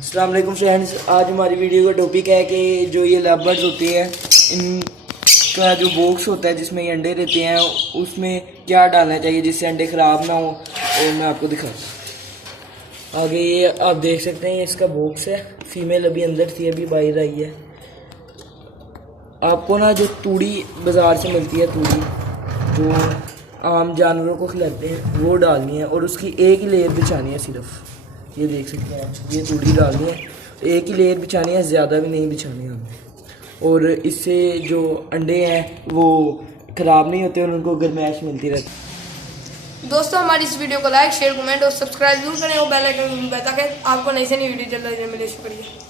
अस्सलाम वालेकुम फ्रेंड्स, आज हमारी वीडियो का टॉपिक है कि जो ये लव बर्ड्स होते हैं इनका जो बॉक्स होता है जिसमें ये अंडे रहते हैं उसमें क्या डालना चाहिए जिससे अंडे ख़राब ना हो। और मैं आपको दिखाऊँ आगे। ये आप देख सकते हैं, ये इसका बॉक्स है। फीमेल अभी अंदर थी, अभी बाहर आई है। आपको ना जो तूड़ी बाज़ार से मिलती है, तूड़ी जो आम जानवरों को खिलाते हैं, वो डालनी है और उसकी एक ही लेयर बिछानी है सिर्फ। ये देख सकते हैं आप, ये तूड़ी डालनी है, एक ही लेयर बिछानी है, ज़्यादा भी नहीं बिछानी है हमें। और इससे जो अंडे हैं वो ख़राब नहीं होते और उनको गर्माइश मिलती रहती। दोस्तों, हमारी इस वीडियो को लाइक, शेयर, कमेंट और सब्सक्राइब जरूर करें और बेल आइकन ताकि आपको नई से नई वीडियो जल्द मिले। शुक्रिया।